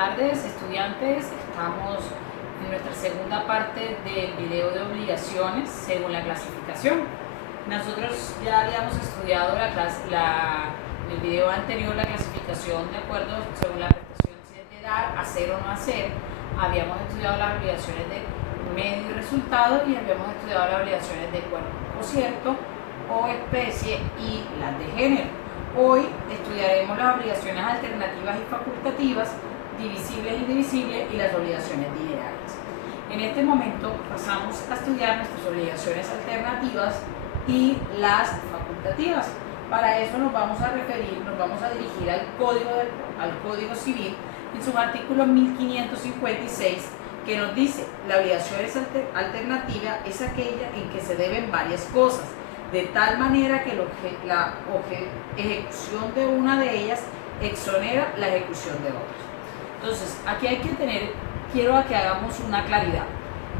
tardes, estudiantes. Estamos en nuestra segunda parte del video de obligaciones según la clasificación. Nosotros ya habíamos estudiado en el video anterior la clasificación de acuerdo según la prestación, si es de dar, hacer o no hacer. Habíamos estudiado las obligaciones de medio y resultado y habíamos estudiado las obligaciones de cuerpo o cierto o especie y las de género. Hoy estudiaremos las obligaciones alternativas y facultativas, divisibles e indivisibles y las obligaciones lineales. En este momento pasamos a estudiar nuestras obligaciones alternativas y las facultativas. Para eso nos vamos a dirigir al Código Civil en su artículo 1556, que nos dice: la obligación alternativa es aquella en que se deben varias cosas, de tal manera que la ejecución de una de ellas exonera la ejecución de otras. Entonces, aquí quiero que hagamos una claridad.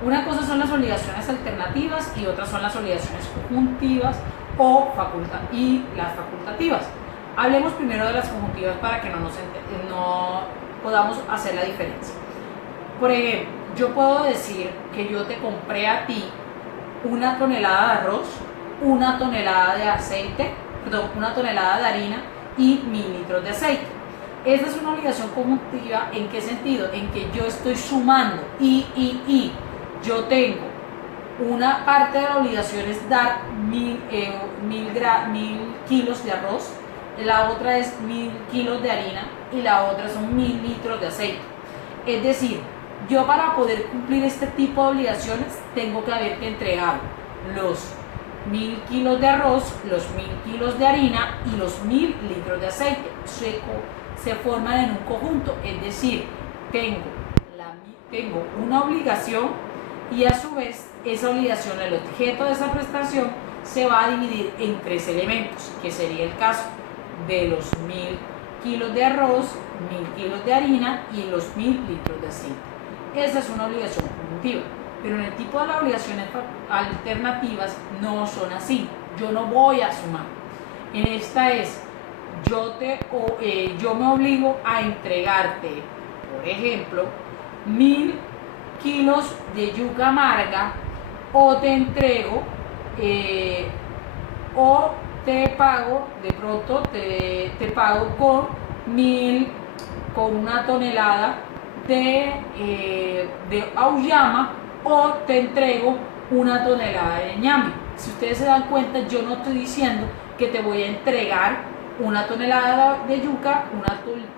Una cosa son las obligaciones alternativas y otras son las obligaciones conjuntivas y las facultativas. Hablemos primero de las conjuntivas para que no podamos hacer la diferencia. Por ejemplo, yo puedo decir que yo te compré a ti 1 tonelada de arroz, 1 tonelada de aceite, 1 tonelada de harina y 1000 litros de aceite. Esta es una obligación conjuntiva. ¿En qué sentido? En que yo estoy sumando y yo tengo una parte de la obligación es dar 1000 kilos de arroz, la otra es 1000 kilos de harina y la otra son 1000 litros de aceite. Es decir, yo para poder cumplir este tipo de obligaciones tengo que haberte entregado los 1000 kilos de arroz, los 1000 kilos de harina y los 1000 litros de aceite. Se forman en un conjunto, es decir, tengo una obligación y a su vez esa obligación, el objeto de esa prestación, se va a dividir en 3 elementos, que sería el caso de los 1000 kilos de arroz, 1000 kilos de harina y los 1000 litros de aceite. Esa es una obligación conjuntiva. Pero en el tipo de las obligaciones alternativas no son así. Yo no voy a sumar. En esta yo me obligo a entregarte, por ejemplo, 1000 kilos de yuca amarga, o te entrego o te pago, de pronto te pago con 1 tonelada de auyama, o te entrego 1 tonelada de ñame. Si ustedes se dan cuenta, yo no estoy diciendo que te voy a entregar 1 tonelada de yuca, 1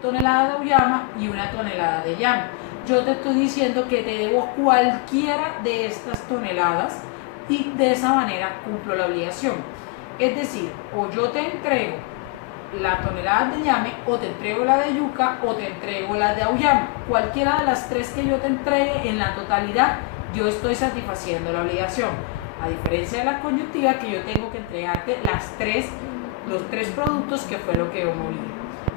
tonelada de auyama y 1 tonelada de ñame. Yo te estoy diciendo que te debo cualquiera de estas toneladas y de esa manera cumplo la obligación. Es decir, o yo te entrego la tonelada de ñame, o te entrego la de yuca, o te entrego la de auyama. Cualquiera de las 3 que yo te entregue en la totalidad, yo estoy satisfaciendo la obligación. A diferencia de la conjuntiva, que yo tengo que entregarte los 3 productos, que fue lo que yo me obligué.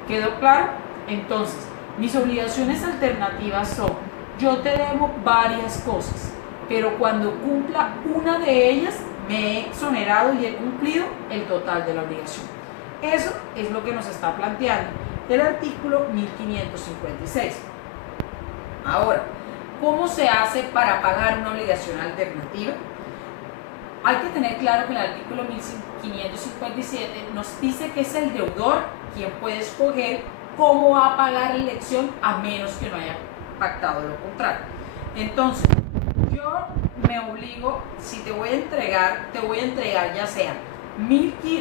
¿Quedó claro? Entonces, mis obligaciones alternativas son: yo te debo varias cosas, pero cuando cumpla una de ellas, me he exonerado y he cumplido el total de la obligación. Eso es lo que nos está planteando el artículo 1556. Ahora, ¿cómo se hace para pagar una obligación alternativa? Hay que tener claro que el artículo 1557 nos dice que es el deudor quien puede escoger cómo va a pagar la elección, a menos que no haya pactado lo contrario. Entonces, yo me obligo, si te voy a entregar ya sea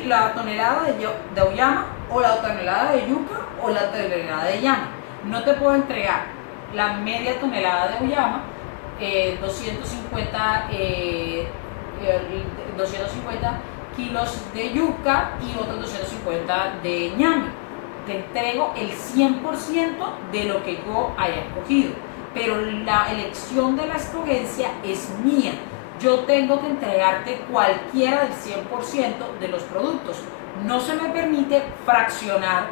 la tonelada de auyama, o la tonelada de yuca, o la tonelada de ñame. No te puedo entregar la media tonelada de auyama, 250 kilos de yuca y otros 250 de ñame. Te entrego el 100% de lo que yo haya escogido, pero la elección de la escogencia es mía. Yo tengo que entregarte cualquiera del 100% de los productos. No se me permite fraccionar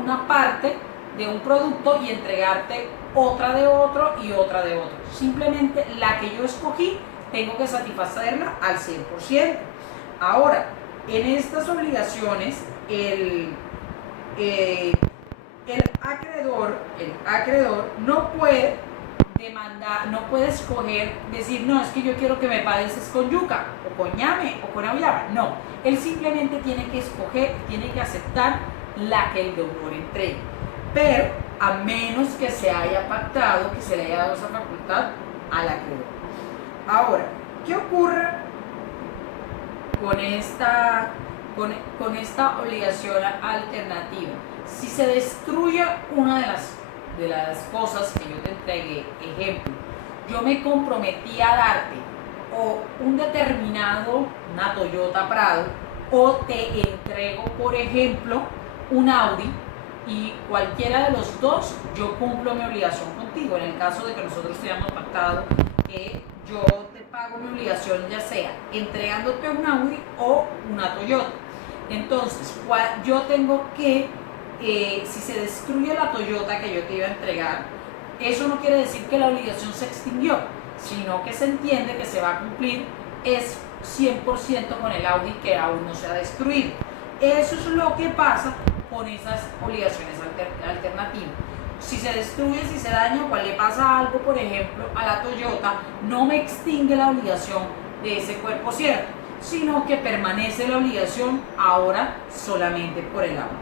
una parte de un producto y entregarte otra de otro y otra de otro. Simplemente la que yo escogí tengo que satisfacerla al 100%. Ahora, en estas obligaciones, el acreedor no puede demandar, no puede escoger, decir, no, es que yo quiero que me pagues con yuca, o con ñame, o con auyama. No, él simplemente tiene que escoger, tiene que aceptar la que el deudor entregue. Pero a menos que se haya pactado, que se le haya dado esa facultad al acreedor. Ahora, ¿qué ocurre con esta obligación alternativa? Si se destruye una de las cosas que yo te entregué, ejemplo, yo me comprometí a darte o un determinado, una Toyota Prado, o te entrego, por ejemplo, un Audi, y cualquiera de los dos yo cumplo mi obligación contigo. En el caso de que nosotros hayamos pactado que yo te pago mi obligación, ya sea entregándote un Audi o una Toyota. Entonces, yo tengo que, si se destruye la Toyota que yo te iba a entregar, eso no quiere decir que la obligación se extinguió, sino que se entiende que se va a cumplir es 100% con el Audi que aún no se ha destruido. Eso es lo que pasa con esas obligaciones alternativas. Si se destruye, si se daña o le pasa algo, por ejemplo, a la Toyota, no me extingue la obligación de ese cuerpo cierto, sino que permanece la obligación ahora solamente por el Audi.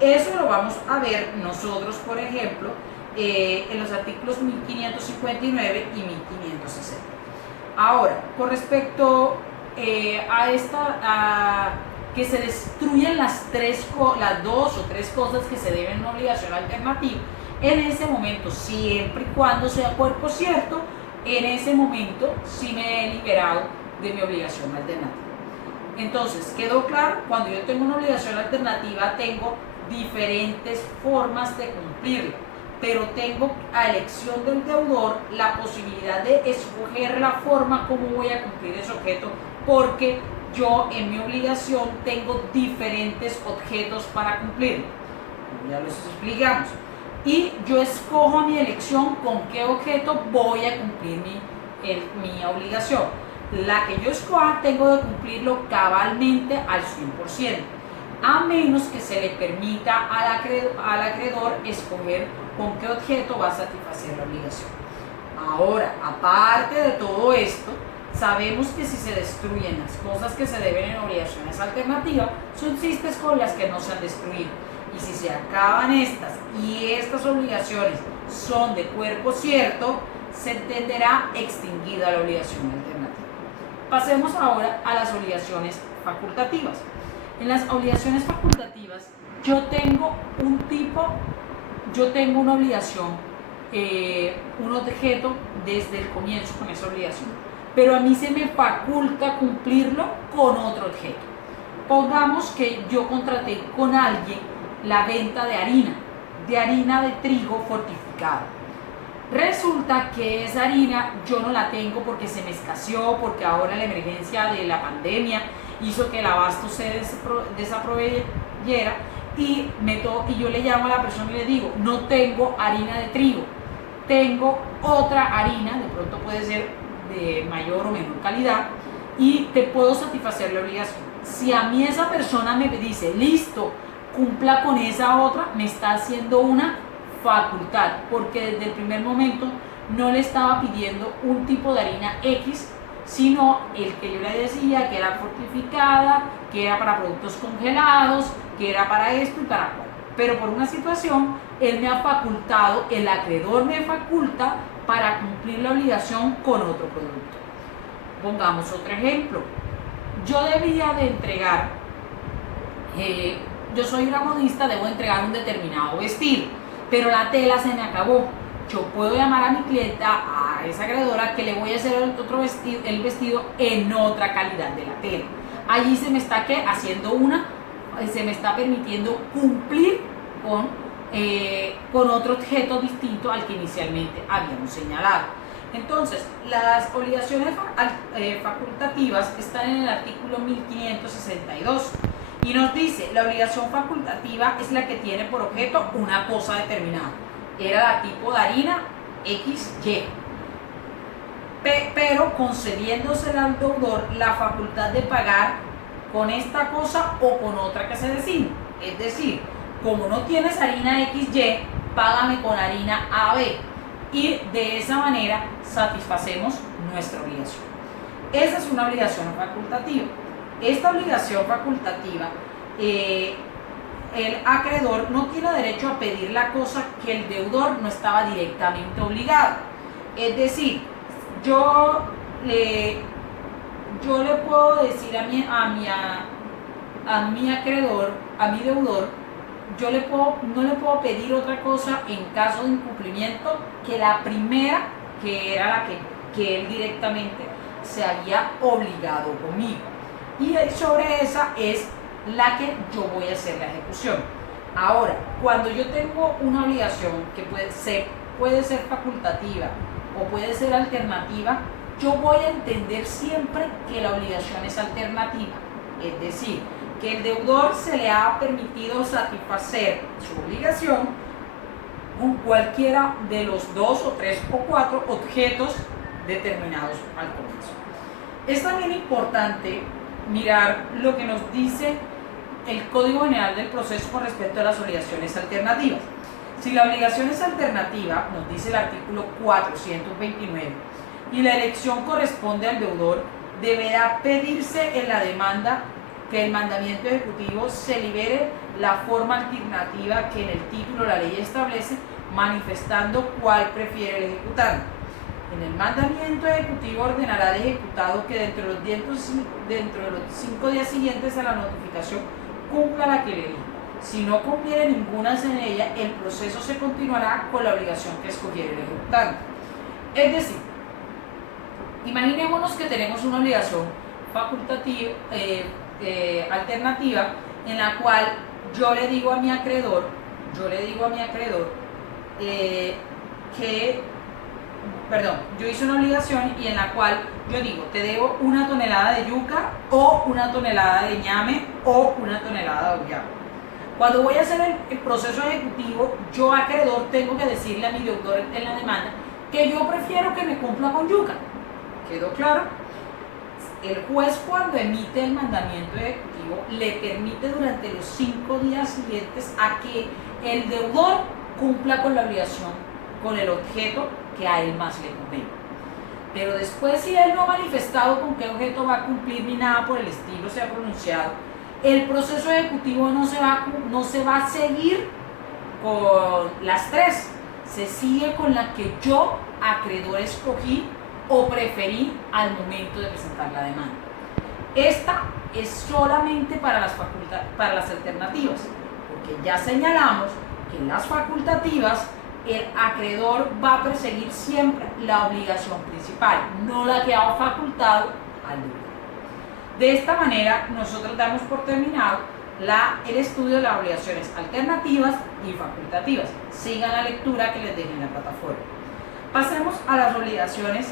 Eso lo vamos a ver nosotros, por ejemplo, en los artículos 1559 y 1560. Ahora, con respecto a que se destruyen las dos o tres cosas que se deben a una obligación alternativa, en ese momento, siempre y cuando sea cuerpo cierto, en ese momento sí me he liberado de mi obligación alternativa. Entonces, ¿quedó claro? Cuando yo tengo una obligación alternativa, tengo diferentes formas de cumplirla, pero tengo a elección del deudor la posibilidad de escoger la forma como voy a cumplir ese objeto, porque yo en mi obligación tengo diferentes objetos para cumplir, como ya los explicamos, y yo escojo a mi elección con qué objeto voy a cumplir mi obligación. La que yo escoja tengo de cumplirlo cabalmente al 100%, a menos que se le permita al acreedor escoger con qué objeto va a satisfacer la obligación. Ahora, aparte de todo esto, sabemos que si se destruyen las cosas que se deben en obligaciones alternativas, subsistes con las que no se han destruido. Y si se acaban estas y estas obligaciones son de cuerpo cierto, se entenderá extinguida la obligación alternativa. Pasemos ahora a las obligaciones facultativas. En las obligaciones facultativas yo tengo una obligación, un objeto desde el comienzo con esa obligación, pero a mí se me faculta cumplirlo con otro objeto. Pongamos que yo contraté con alguien la venta de harina de trigo fortificada. Resulta que esa harina yo no la tengo porque se me escaseó, porque ahora la emergencia de la pandemia hizo que el abasto se desaproveyera, y yo le llamo a la persona y le digo, no tengo harina de trigo, tengo otra harina, de pronto puede ser de mayor o menor calidad, y te puedo satisfacer la obligación. Si a mí esa persona me dice, listo, cumpla con esa otra, me está haciendo una facultad, porque desde el primer momento no le estaba pidiendo un tipo de harina X, sino el que yo le decía que era fortificada, que era para productos congelados, que era para esto y para aquello. Pero por una situación, él me ha facultado, el acreedor me faculta para cumplir la obligación con otro producto. Pongamos otro ejemplo. Yo debía de entregar, yo soy una modista, debo entregar un determinado vestido, pero la tela se me acabó. Yo puedo llamar a mi clienta, a esa acreedora, que le voy a hacer el vestido en otra calidad de la tela. Allí se me está se me está permitiendo cumplir con otro objeto distinto al que inicialmente habíamos señalado. Entonces, las obligaciones facultativas están en el artículo 1562 y nos dice, la obligación facultativa es la que tiene por objeto una cosa determinada. Era de tipo de harina XY, pero concediéndose al deudor la facultad de pagar con esta cosa o con otra que se designe. Es decir, como no tienes harina XY, págame con harina AB. Y de esa manera satisfacemos nuestra obligación. Esa es una obligación facultativa. Esta obligación facultativa, el acreedor no tiene derecho a pedir la cosa que el deudor no estaba directamente obligado. Es decir, yo le puedo decir a mi acreedor, a mi deudor, no le puedo pedir otra cosa en caso de incumplimiento que la primera, que era la que él directamente se había obligado conmigo. Y sobre esa es la que yo voy a hacer la ejecución. Ahora, cuando yo tengo una obligación que puede ser facultativa o puede ser alternativa, yo voy a entender siempre que la obligación es alternativa. Es decir, que el deudor se le ha permitido satisfacer su obligación con cualquiera de los 2 o 3 o 4 objetos determinados al comienzo. Es también importante mirar lo que nos dice el Código General del Proceso con respecto a las obligaciones alternativas. Si la obligación es alternativa, nos dice el artículo 429, y la elección corresponde al deudor, deberá pedirse en la demanda que el mandamiento ejecutivo se libere la forma alternativa que en el título la ley establece, manifestando cuál prefiere el ejecutante. En el mandamiento ejecutivo ordenará al ejecutado que dentro de los 5 días siguientes a la notificación cumpla la que le dijo. Si no cumpliere ninguna en ella, el proceso se continuará con la obligación que escogiera el ejecutante. Es decir, imaginémonos que tenemos una obligación facultativa, alternativa, en la cual yo le digo a mi acreedor yo hice una obligación y en la cual yo digo, te debo 1 tonelada de yuca o 1 tonelada de ñame o 1 tonelada de auyama. Cuando voy a hacer el proceso ejecutivo, yo acreedor tengo que decirle a mi deudor en la demanda que yo prefiero que me cumpla con yuca. ¿Quedó claro? El juez, cuando emite el mandamiento ejecutivo, le permite durante los 5 días siguientes a que el deudor cumpla con la obligación, con el objeto que a él más le convenga. Pero después, si él no ha manifestado con qué objeto va a cumplir ni nada por el estilo se ha pronunciado, el proceso ejecutivo no se va a seguir con las 3, se sigue con la que yo, acreedor, escogí o preferí al momento de presentar la demanda. Esta es solamente para las alternativas, porque ya señalamos que en las facultativas el acreedor va a perseguir siempre la obligación principal, no la que ha facultado al deudor. De esta manera, nosotros damos por terminado el estudio de las obligaciones alternativas y facultativas. Sigan la lectura que les dejé en la plataforma. Pasemos a las obligaciones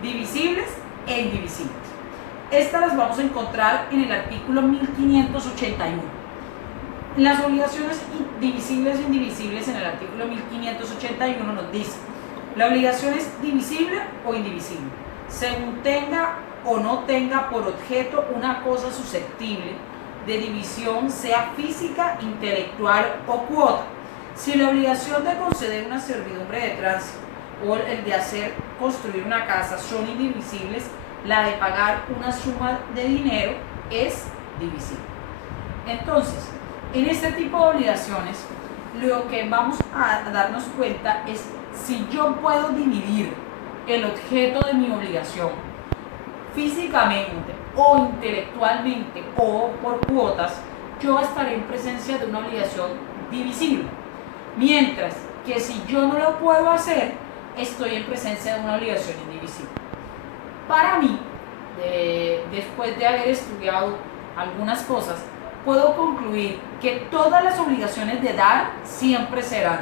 divisibles e indivisibles. Estas las vamos a encontrar en el artículo 1581. Las obligaciones divisibles e indivisibles en el artículo 1581 nos dice: la obligación es divisible o indivisible, según tenga o no tenga por objeto una cosa susceptible de división, sea física, intelectual o cuota. Si la obligación de conceder una servidumbre de tránsito o el de hacer construir una casa son indivisibles, la de pagar una suma de dinero es divisible. Entonces, en este tipo de obligaciones, lo que vamos a darnos cuenta es si yo puedo dividir el objeto de mi obligación físicamente o intelectualmente o por cuotas, yo estaré en presencia de una obligación divisible. Mientras que si yo no lo puedo hacer, estoy en presencia de una obligación indivisible. Para mí, después de haber estudiado algunas cosas, puedo concluir que todas las obligaciones de dar siempre serán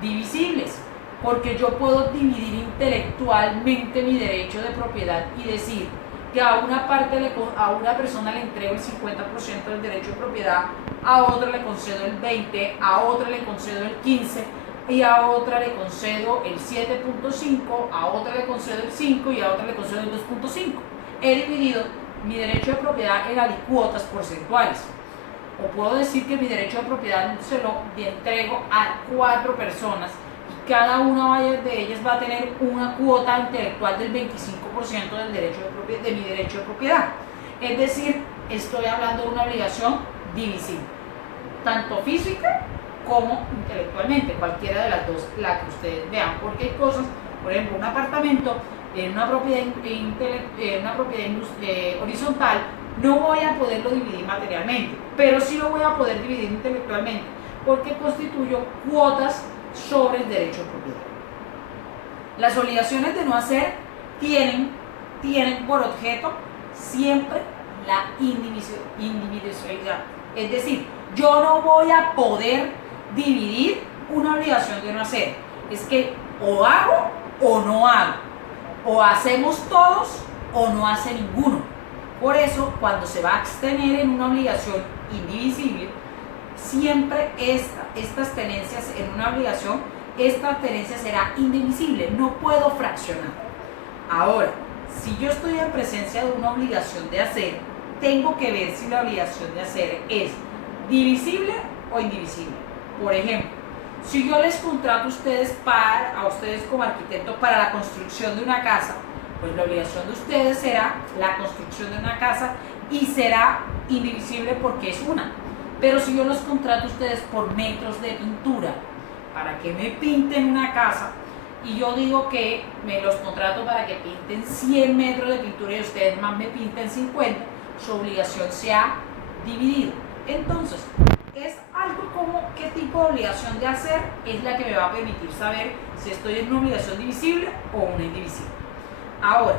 divisibles, porque yo puedo dividir intelectualmente mi derecho de propiedad y decir que a una persona le entrego el 50% del derecho de propiedad, a otra le concedo el 20%, a otra le concedo el 15% y a otra le concedo el 7.5%, a otra le concedo el 5% y a otra le concedo el 2.5%. He dividido mi derecho de propiedad en alícuotas porcentuales. O puedo decir que mi derecho de propiedad se lo entrego a 4 personas y cada una de ellas va a tener una cuota intelectual del 25% del derecho de mi derecho de propiedad. Es decir, estoy hablando de una obligación divisible, tanto física como intelectualmente, cualquiera de las dos, la que ustedes vean, porque hay cosas, por ejemplo, un apartamento en una propiedad, horizontal, no voy a poderlo dividir materialmente, pero sí lo voy a poder dividir intelectualmente, porque constituyo cuotas sobre el derecho de propiedad. Las obligaciones de no hacer tienen por objeto siempre la individualidad. Es decir, yo no voy a poder dividir una obligación de no hacer. Es que o hago o no hago. O hacemos todos o no hace ninguno. Por eso, cuando se va a abstener en una obligación indivisible, siempre estas tenencias en una obligación, esta tenencia será indivisible, no puedo fraccionar. Ahora, si yo estoy en presencia de una obligación de hacer, tengo que ver si la obligación de hacer es divisible o indivisible. Por ejemplo, si yo les contrato a ustedes como arquitecto para la construcción de una casa, pues la obligación de ustedes será la construcción de una casa y será indivisible porque es una. Pero si yo los contrato a ustedes por metros de pintura para que me pinten una casa y yo digo que me los contrato para que pinten 100 metros de pintura y ustedes más me pinten 50, su obligación se ha dividido. Entonces, es algo como qué tipo de obligación de hacer es la que me va a permitir saber si estoy en una obligación divisible o una indivisible. Ahora,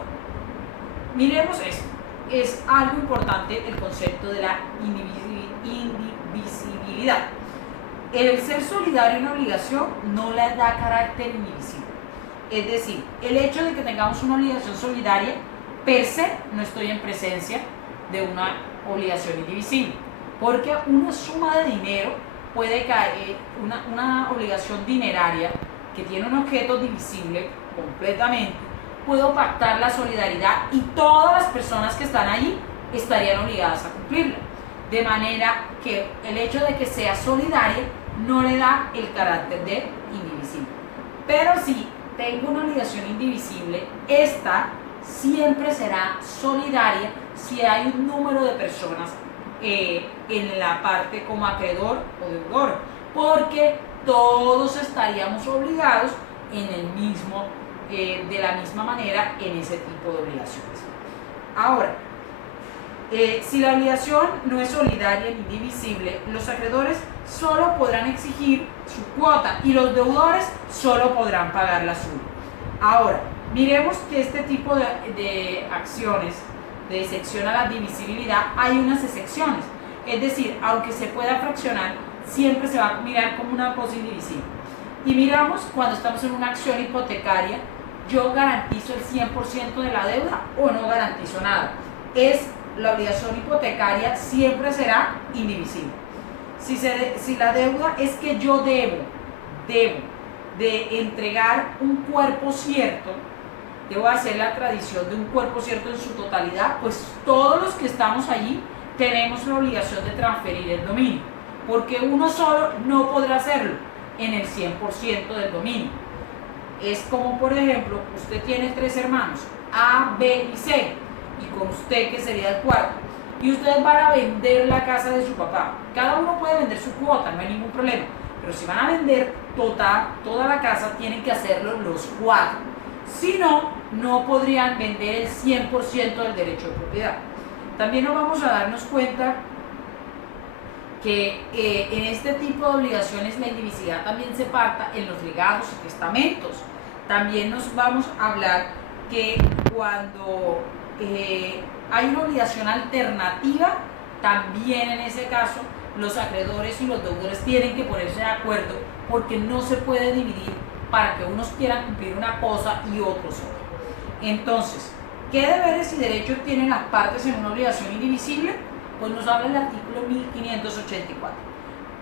miremos esto. Es algo importante el concepto de la indivisibilidad. El ser solidario en una obligación no le da carácter indivisible. Es decir, el hecho de que tengamos una obligación solidaria, per se, no estoy en presencia de una obligación indivisible. Porque una suma de dinero puede caer, una obligación dineraria que tiene un objeto divisible completamente, puedo pactar la solidaridad y todas las personas que están allí estarían obligadas a cumplirla. De manera que el hecho de que sea solidaria no le da el carácter de indivisible. Pero si tengo una obligación indivisible, esta siempre será solidaria si hay un número de personas en la parte como acreedor o deudor, porque todos estaríamos obligados en el mismo, de la misma manera en ese tipo de obligaciones. Ahora, si la obligación no es solidaria ni divisible, los acreedores solo podrán exigir su cuota y los deudores solo podrán pagar la suya. Ahora, miremos que este tipo de acciones de excepción a la divisibilidad hay unas excepciones. Es decir, aunque se pueda fraccionar, siempre se va a mirar como una cosa indivisible. Y miramos cuando estamos en una acción hipotecaria, ¿yo garantizo el 100% de la deuda o no garantizo nada? La obligación hipotecaria siempre será indivisible. Si la deuda es que yo debo de entregar un cuerpo cierto, debo hacer la tradición de un cuerpo cierto en su totalidad, pues todos los que estamos allí tenemos la obligación de transferir el dominio, porque uno solo no podrá hacerlo en el 100% del dominio. Es como, por ejemplo, usted tiene 3 hermanos, A, B y C, y con usted, que sería el cuarto, y ustedes van a vender la casa de su papá. Cada uno puede vender su cuota, no hay ningún problema, pero si van a vender toda la casa, tienen que hacerlo los 4. Si no, no podrían vender el 100% del derecho de propiedad. También nos vamos a darnos cuenta que en este tipo de obligaciones la indivisibilidad también se parta en los legados y testamentos. También nos vamos a hablar que cuando hay una obligación alternativa, también en ese caso los acreedores y los deudores tienen que ponerse de acuerdo, porque no se puede dividir para que unos quieran cumplir una cosa y otros otra. Entonces, ¿qué deberes y derechos tienen las partes en una obligación indivisible? Pues nos habla el artículo 1584.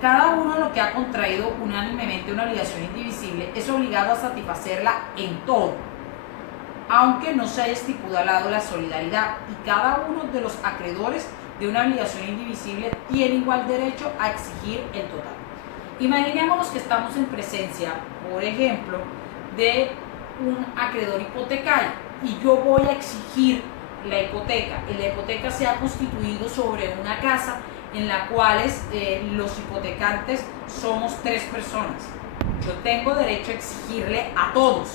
Cada uno de los que ha contraído unánimemente una obligación indivisible es obligado a satisfacerla en todo, aunque no se haya estipulado la solidaridad, y cada uno de los acreedores de una obligación indivisible tiene igual derecho a exigir el total. Imaginémonos que estamos en presencia, por ejemplo, de un acreedor hipotecario y yo voy a exigir la hipoteca. La hipoteca se ha constituido sobre una casa en la cual los hipotecantes somos 3 personas. Yo tengo derecho a exigirle a todos.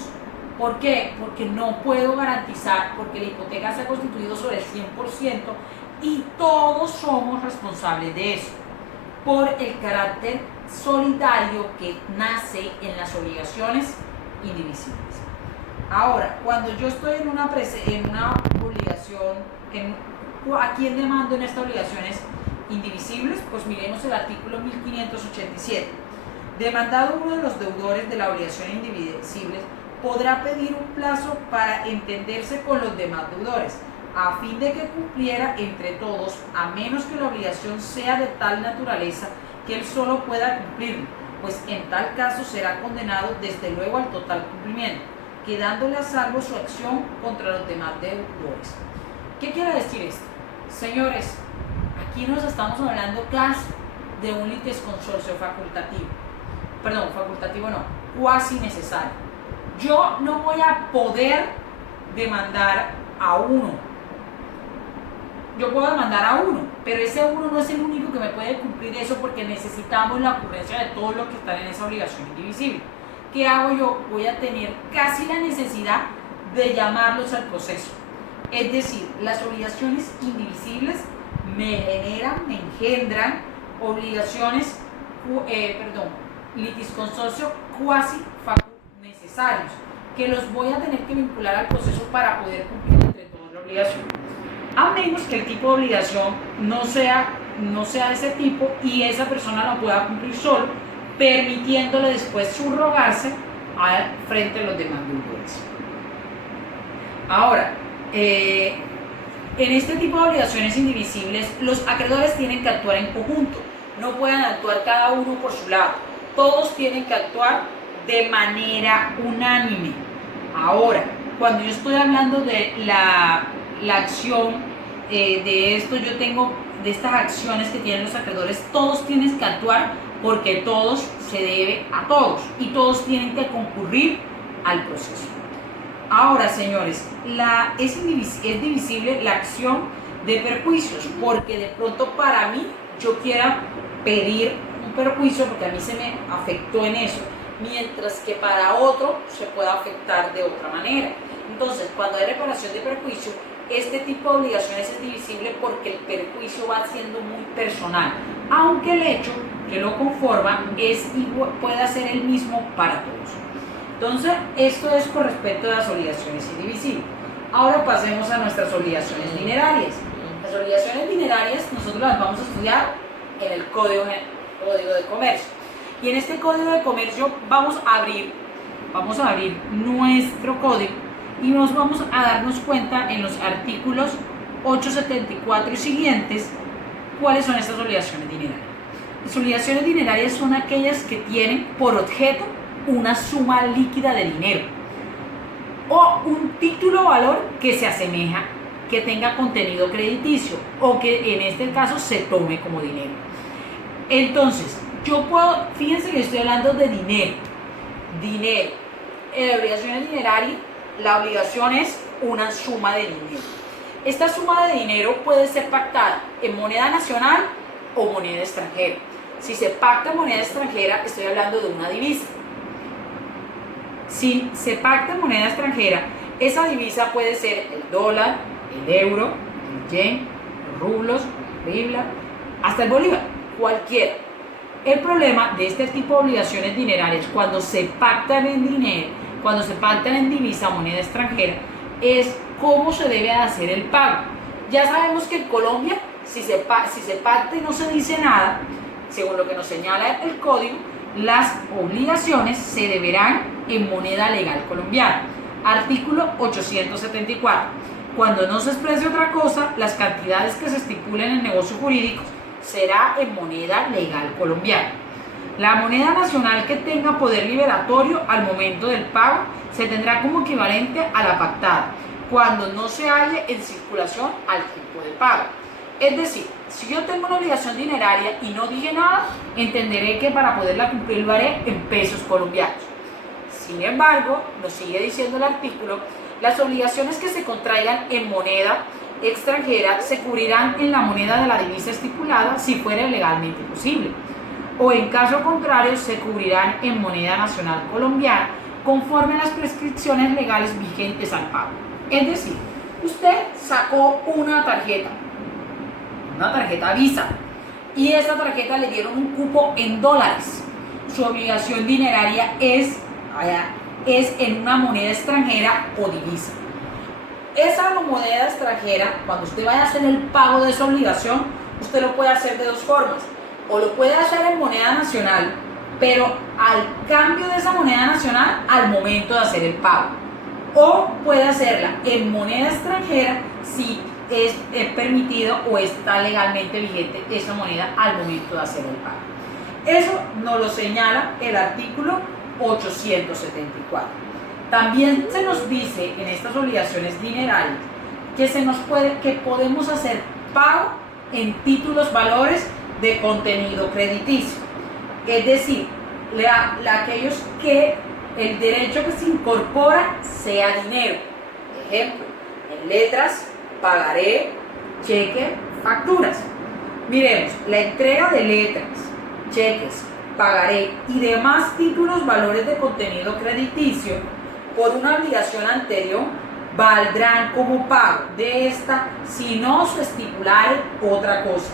¿Por qué? Porque no puedo garantizar, porque la hipoteca se ha constituido sobre el 100% y todos somos responsables de eso, por el carácter solidario que nace en las obligaciones indivisibles. Ahora, cuando yo estoy en una obligación, ¿a quién demando en estas obligaciones indivisibles? Pues miremos el artículo 1587. Demandado uno de los deudores de la obligación indivisible, podrá pedir un plazo para entenderse con los demás deudores, a fin de que cumpliera entre todos, a menos que la obligación sea de tal naturaleza que él solo pueda cumplirlo, pues en tal caso será condenado desde luego al total cumplimiento, quedándole a salvo su acción contra los demás deudores. ¿Qué quiere decir esto? Señores, aquí nos estamos hablando casi de un litisconsorcio facultativo. Perdón, facultativo no, cuasi necesario. Yo no voy a poder demandar a uno. Yo puedo demandar a uno, pero ese uno no es el único que me puede cumplir eso porque necesitamos la ocurrencia de todos los que están en esa obligación indivisible. ¿Qué hago yo? Voy a tener casi la necesidad de llamarlos al proceso. Es decir, las obligaciones indivisibles me engendran obligaciones, litisconsorcio cuasi necesarios, que los voy a tener que vincular al proceso para poder cumplir entre todos la obligación. A menos que el tipo de obligación no sea de ese tipo y esa persona lo pueda cumplir solo, permitiéndole después subrogarse frente a los demás deudores. Ahora, en este tipo de obligaciones indivisibles, los acreedores tienen que actuar en conjunto, no pueden actuar cada uno por su lado, todos tienen que actuar de manera unánime. Ahora, cuando yo estoy hablando de la acción de esto, yo tengo de estas acciones que tienen los acreedores, todos tienen que actuar porque todos se debe a todos y todos tienen que concurrir al proceso. Ahora, señores, es divisible la acción de perjuicios, porque de pronto para mí yo quiera pedir un perjuicio porque a mí se me afectó en eso, mientras que para otro se puede afectar de otra manera. Entonces, cuando hay reparación de perjuicio, este tipo de obligaciones es divisible porque el perjuicio va siendo muy personal, aunque el hecho que lo conforma puede ser el mismo para todos. Entonces, esto es con respecto a las obligaciones indivisibles. Ahora pasemos a nuestras obligaciones dinerarias. Las obligaciones dinerarias nosotros las vamos a estudiar en el Código de Comercio. Y en este Código de Comercio vamos a abrir nuestro código y nos vamos a darnos cuenta en los artículos 874 y siguientes cuáles son estas obligaciones dinerarias. Las obligaciones dinerarias son aquellas que tienen por objeto una suma líquida de dinero o un título o valor que se asemeja, que tenga contenido crediticio o que en este caso se tome como dinero. Entonces, fíjense que estoy hablando de dinero. En la obligación dineraria, la obligación es una suma de dinero. Esta suma de dinero puede ser pactada en moneda nacional o moneda extranjera. Si se pacta en moneda extranjera, estoy hablando de una divisa. Si se pacta en moneda extranjera, esa divisa puede ser el dólar, el euro, el yen, los rublos, la libra, hasta el bolívar, cualquiera. El problema de este tipo de obligaciones dinerarias cuando se pactan en divisa o moneda extranjera es cómo se debe hacer el pago. Ya sabemos que en Colombia, si se pacta y no se dice nada, según lo que nos señala el código, las obligaciones se deberán en moneda legal colombiana. Artículo 874. Cuando no se exprese otra cosa, las cantidades que se estipulen en negocios jurídicos será en moneda legal colombiana. La moneda nacional que tenga poder liberatorio al momento del pago se tendrá como equivalente a la pactada, cuando no se halle en circulación al tiempo de pago. Es decir, si yo tengo una obligación dineraria y no dije nada, entenderé que para poderla cumplir lo haré en pesos colombianos. Sin embargo, nos sigue diciendo el artículo, las obligaciones que se contraigan en moneda extranjera se cubrirán en la moneda de la divisa estipulada si fuera legalmente posible, o en caso contrario se cubrirán en moneda nacional colombiana conforme a las prescripciones legales vigentes al pago. Es decir, usted sacó una tarjeta Visa, y esa tarjeta le dieron un cupo en dólares. Su obligación dineraria es en una moneda extranjera o divisa. Esa moneda extranjera, cuando usted vaya a hacer el pago de esa obligación, usted lo puede hacer de dos formas. O lo puede hacer en moneda nacional, pero al cambio de esa moneda nacional al momento de hacer el pago. O puede hacerla en moneda extranjera si es permitido o está legalmente vigente esa moneda al momento de hacer el pago. Eso nos lo señala el artículo 874. También se nos dice en estas obligaciones dinerarias que podemos hacer pago en títulos valores de contenido crediticio. Es decir, aquellos que el derecho que se incorpora sea dinero. Ejemplo, en letras, pagaré, cheque, facturas. Miremos, la entrega de letras, cheques, pagaré y demás títulos valores de contenido crediticio por una obligación anterior valdrán como pago de esta si no se estipulare otra cosa,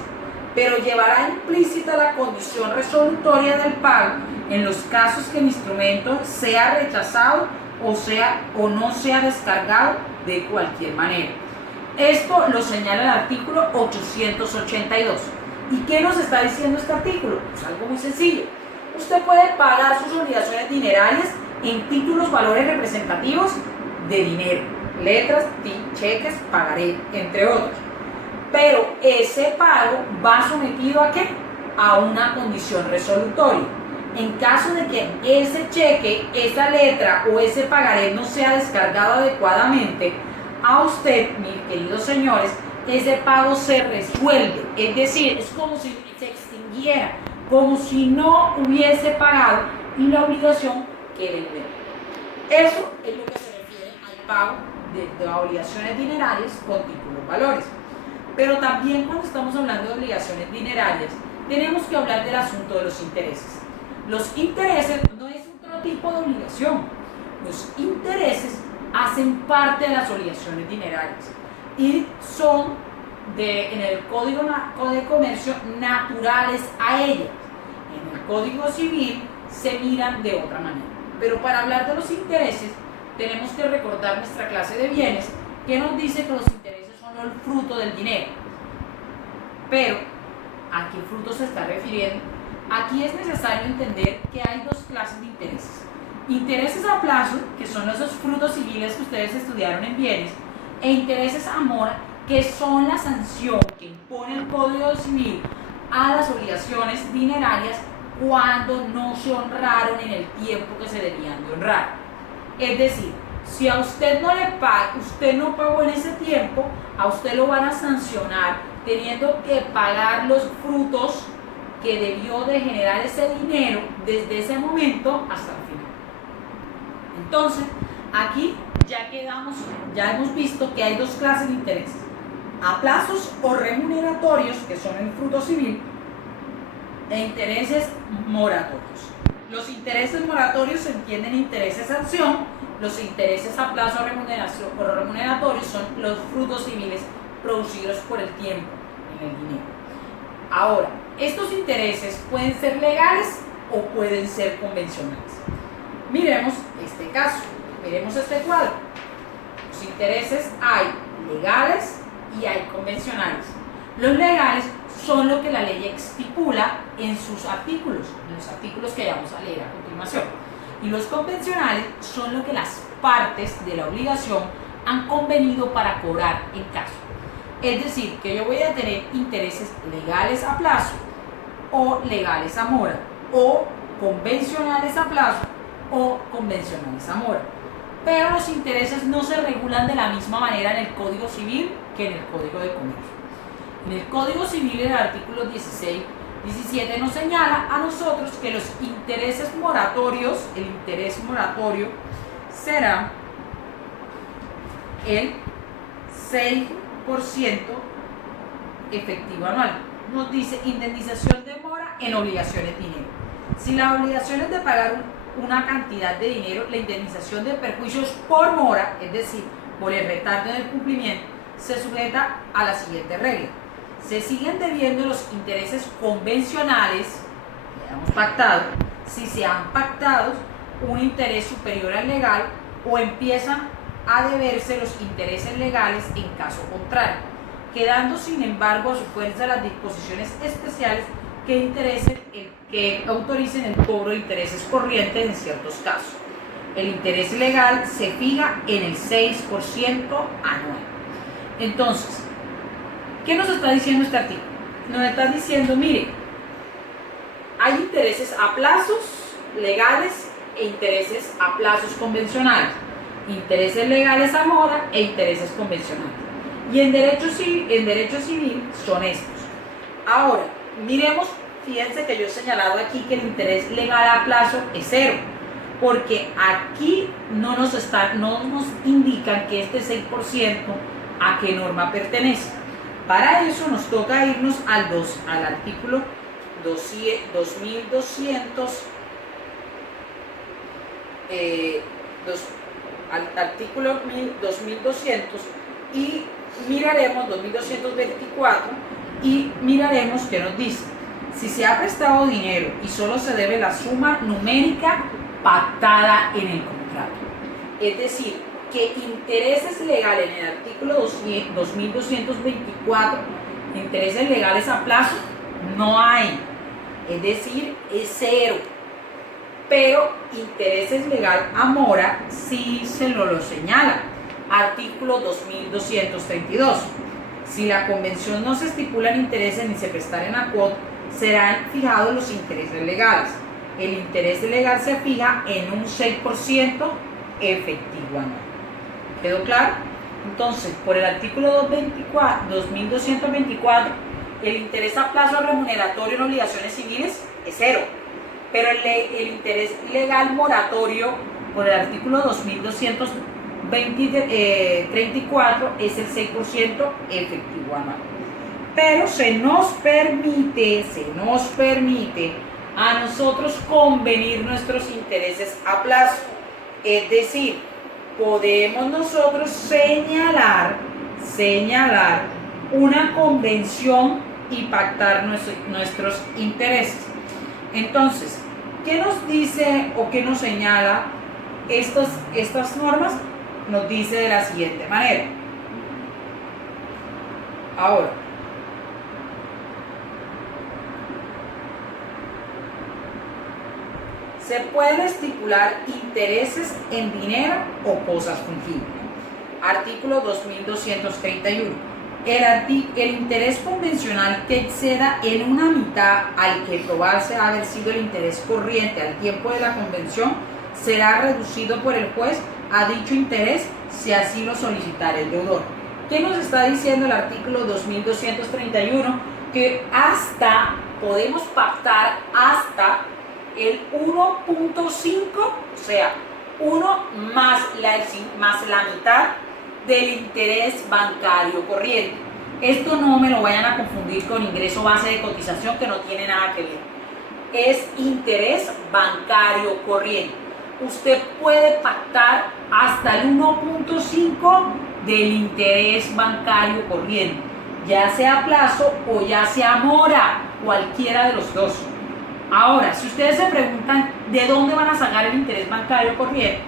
pero llevará implícita la condición resolutoria del pago en los casos que el instrumento sea rechazado o no sea descargado de cualquier manera. Esto lo señala el artículo 882. ¿Y qué nos está diciendo este artículo? Pues algo muy sencillo. Usted puede pagar sus obligaciones dinerarias en títulos valores representativos de dinero, letras, cheques, pagaré, entre otros. Pero ese pago va sometido ¿a qué? A una condición resolutoria. En caso de que ese cheque, esa letra o ese pagaré no sea descargado adecuadamente, a usted, mis queridos señores, ese pago se resuelve. Es decir, es como si se extinguiera, como si no hubiese pagado la obligación que le debe. Eso es lo que se refiere al pago de obligaciones dinerarias con títulos valores. Pero también cuando estamos hablando de obligaciones dinerarias, tenemos que hablar del asunto de los intereses. Los intereses no es otro tipo de obligación. Los intereses hacen parte de las obligaciones dinerarias y son en el Código de Comercio naturales a ellas. En el Código Civil se miran de otra manera. Pero para hablar de los intereses tenemos que recordar nuestra clase de bienes que nos dice que los intereses son el fruto del dinero. Pero ¿a qué fruto se está refiriendo? Aquí es necesario entender que hay dos clases de intereses. Intereses a plazo, que son esos frutos civiles que ustedes estudiaron en bienes, e intereses a mora, que son la sanción que impone el Código Civil a las obligaciones dinerarias cuando no se honraron en el tiempo que se debían de honrar. Es decir, si a usted no le paga, usted no pagó en ese tiempo, a usted lo van a sancionar teniendo que pagar los frutos que debió de generar ese dinero desde ese momento hasta el final. Entonces, aquí ya hemos visto que hay dos clases de intereses: a plazos o remuneratorios, que son el fruto civil, e intereses moratorios. Los intereses moratorios se entienden intereses a acción, los intereses a plazo o remuneratorios son los frutos civiles producidos por el tiempo en el dinero. Ahora, estos intereses pueden ser legales o pueden ser convencionales. Miremos este caso, miremos este cuadro. Los intereses hay legales y hay convencionales. Los legales son lo que la ley estipula en sus artículos, en los artículos que vamos a leer a continuación. Y los convencionales son lo que las partes de la obligación han convenido para cobrar en caso. Es decir, que yo voy a tener intereses legales a plazo o legales a mora, o convencionales a plazo o convencionales a mora. Pero los intereses no se regulan de la misma manera en el Código Civil que en el Código de Comercio. En el Código Civil, en el artículo 16, 17 nos señala a nosotros que los intereses moratorios, el interés moratorio será el 6% efectivo anual. Nos dice indemnización de mora en obligaciones de dinero. Si la obligación es de pagar una cantidad de dinero, la indemnización de perjuicios por mora, es decir, por el retardo en el cumplimiento, se sujeta a la siguiente regla. Se siguen debiendo los intereses convencionales que hemos pactado si se han pactado un interés superior al legal o empiezan a deberse los intereses legales en caso contrario, quedando sin embargo a su fuerza las disposiciones especiales que autoricen el cobro de intereses corrientes en ciertos casos. El interés legal se fija en el 6% anual. Entonces, ¿qué nos está diciendo este artículo? Nos está diciendo, mire, hay intereses a plazos legales e intereses a plazos convencionales. Intereses legales a mora e intereses convencionales. Y en derecho civil son estos. Ahora, miremos, fíjense que yo he señalado aquí que el interés legal a plazo es 0, porque aquí no nos indican que este 6% a qué norma pertenece. Para eso nos toca irnos al artículo 2200, al artículo 2200 y miraremos 2224 y miraremos qué nos dice. Si se ha prestado dinero y solo se debe la suma numérica pactada en el contrato, es decir, que intereses legales en el artículo 2224, intereses legales a plazo, no hay, es decir, es 0. Pero intereses legal a mora sí se lo señala. Artículo 2232. Si la convención no se estipulan intereses ni se prestaren a quote, serán fijados los intereses legales. El interés legal se fija en un 6% efectivo anual. ¿Quedó claro? Entonces, por el artículo 2224, el interés a plazo34 en obligaciones civiles es 0. Pero el interés legal moratorio por el artículo 2234 es el 6% efectivo anual. Pero se nos permite a nosotros convenir nuestros intereses a plazo. Es decir, podemos nosotros señalar una convención y pactar nuestros intereses. Entonces, ¿qué nos dice o qué nos señala estas normas? Nos dice de la siguiente manera. Ahora, se pueden estipular intereses en dinero o cosas fungibles. Artículo 2231. El interés convencional que exceda en una mitad al que probarse haber sido el interés corriente al tiempo de la convención será reducido por el juez a dicho interés si así lo solicitara el deudor. ¿Qué nos está diciendo el artículo 2231? Que podemos pactar hasta el 1.5, o sea, 1 más la mitad del interés bancario corriente. Esto no me lo vayan a confundir con ingreso base de cotización, que no tiene nada que ver. Es interés bancario corriente. Usted puede pactar hasta el 1.5 del interés bancario corriente, ya sea a plazo o ya sea mora, cualquiera de los dos. Ahora, si ustedes se preguntan de dónde van a sacar el interés bancario corriente,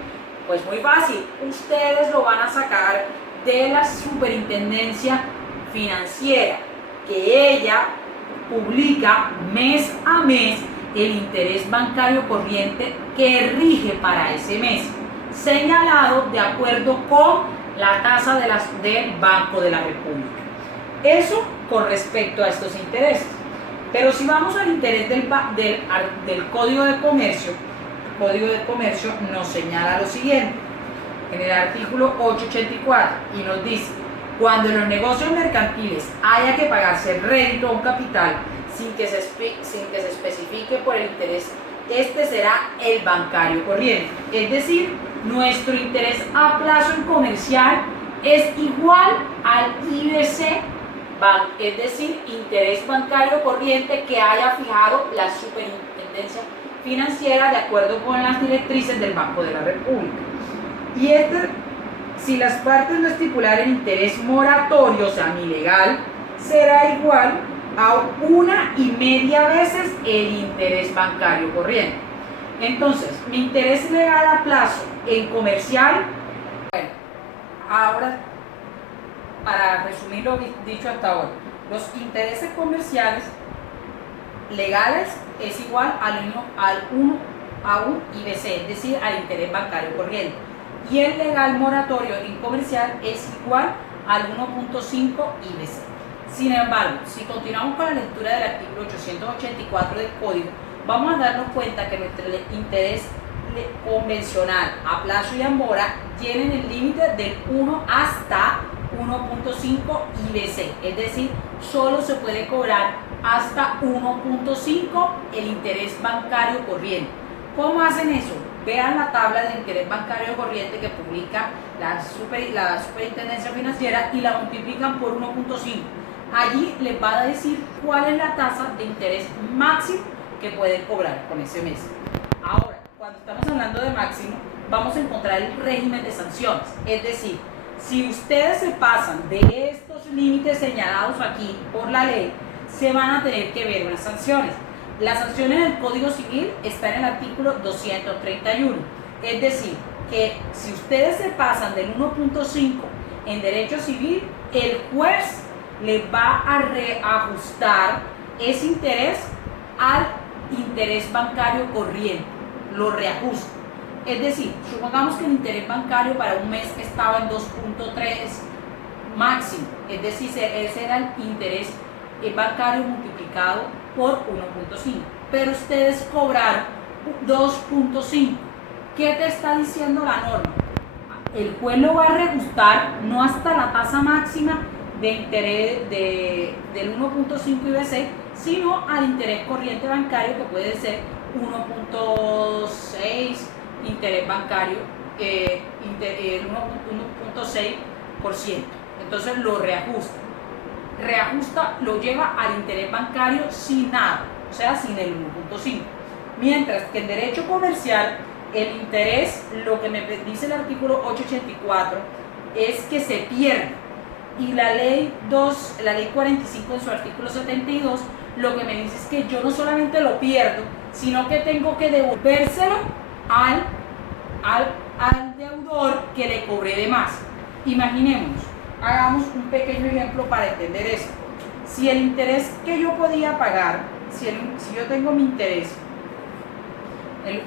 pues muy fácil, ustedes lo van a sacar de la Superintendencia Financiera, que ella publica mes a mes el interés bancario corriente que rige para ese mes, señalado de acuerdo con la tasa del Banco de la República. Eso con respecto a estos intereses. Pero si vamos al interés del Código de Comercio, el Código de Comercio nos señala lo siguiente, en el artículo 884, y nos dice, Cuando en los negocios mercantiles haya que pagarse rédito a un capital sin que se especifique por el interés, este será el bancario corriente. Es decir, nuestro interés a plazo en comercial es igual al IBC, es decir, interés bancario corriente que haya fijado la Superintendencia Financiera de acuerdo con las directrices del Banco de la República. Y si las partes no estipularen interés moratorio, o sea, mi legal, será igual a 1,5 veces el interés bancario corriente. Entonces, mi interés legal a plazo en comercial, bueno, ahora, para resumir lo dicho hasta ahora, los intereses comerciales legales es igual al 1 a un IBC, es decir, al interés bancario corriente. Y el legal moratorio en comercial es igual al 1.5 IBC. Sin embargo, si continuamos con la lectura del artículo 884 del Código, vamos a darnos cuenta que nuestro interés convencional a plazo y a mora tienen el límite del 1 hasta 1.5 IBC, es decir, solo se puede cobrar hasta 1.5 el interés bancario corriente. ¿Cómo hacen eso? Vean la tabla de interés bancario corriente que publica la Superintendencia Financiera y la multiplican por 1.5. Allí les va a decir cuál es la tasa de interés máximo que pueden cobrar con ese mes. Ahora, cuando estamos hablando de máximo, vamos a encontrar el régimen de sanciones. Es decir, si ustedes se pasan de estos límites señalados aquí por la ley, se van a tener que ver unas sanciones. Las sanciones del Código Civil están en el artículo 231. Es decir, que si ustedes se pasan del 1.5 en derecho civil, el juez les va a reajustar ese interés al interés bancario corriente. Lo reajusta. Es decir, supongamos que el interés bancario para un mes estaba en 2.3 máximo. Es decir, ese era el interés bancario multiplicado por 1.5, pero ustedes cobraron 2.5. ¿Qué te está diciendo la norma? El juez lo va a reajustar no hasta la tasa máxima de interés del 1.5 IBC, sino al interés corriente bancario, que puede ser 1.6 interés bancario, 1.6%. Entonces lo reajusta. Lo lleva al interés bancario sin nada, o sea, sin el 1.5. Mientras que en derecho comercial, el interés, lo que me dice el artículo 884, es que se pierde. Y la ley 45 en su artículo 72, lo que me dice es que yo no solamente lo pierdo, sino que tengo que devolvérselo al deudor que le cobré de más. Imaginemos. Hagamos un pequeño ejemplo para entender esto. Si el interés que yo podía pagar, si yo tengo mi interés, el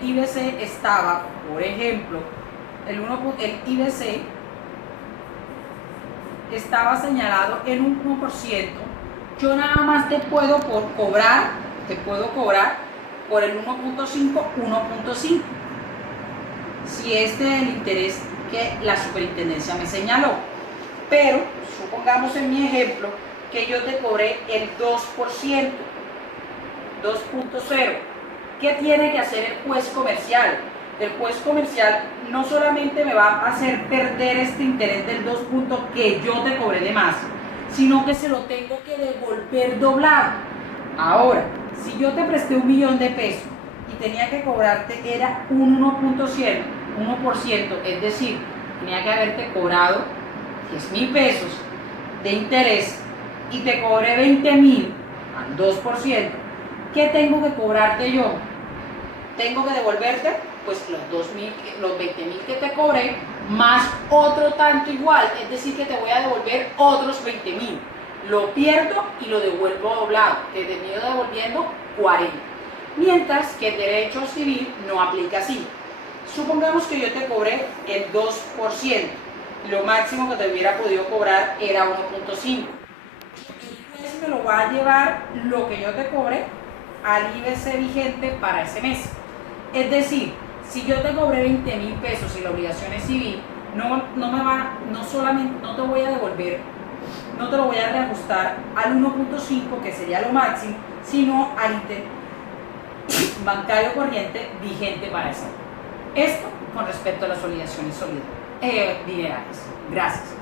IBC estaba, por ejemplo, el IBC estaba señalado en un 1%, yo nada más te puedo cobrar por el 1.5, 1.5. Si este es el interés que la superintendencia me señaló. Pero supongamos en mi ejemplo que yo te cobré el 2%, 2.0. ¿Qué tiene que hacer el juez comercial? El juez comercial no solamente me va a hacer perder este interés del 2 que yo te cobré de más, sino que se lo tengo que devolver doblado. Ahora, si yo te presté 1.000.000 de pesos y tenía que cobrarte, era un 1%, es decir, tenía que haberte cobrado 10.000 pesos de interés y te cobré 20.000 al 2%, ¿qué tengo que cobrarte yo? Tengo que devolverte pues los 20.000 que te cobré más otro tanto igual, es decir que te voy a devolver otros 20.000. Lo pierdo y lo devuelvo doblado, te termino devolviendo 40. Mientras que el derecho civil no aplica así. Supongamos que yo te cobré el 2%. Lo máximo que te hubiera podido cobrar era 1.5. El juez me lo va a llevar lo que yo te cobré al IBC vigente para ese mes. Es decir, si yo te cobré 20.000 pesos y la obligación es civil, no solamente, no te voy a devolver, no te lo voy a reajustar al 1.5, que sería lo máximo, sino al bancario corriente vigente para ese año. Esto con respecto a las obligaciones dinerales. Gracias.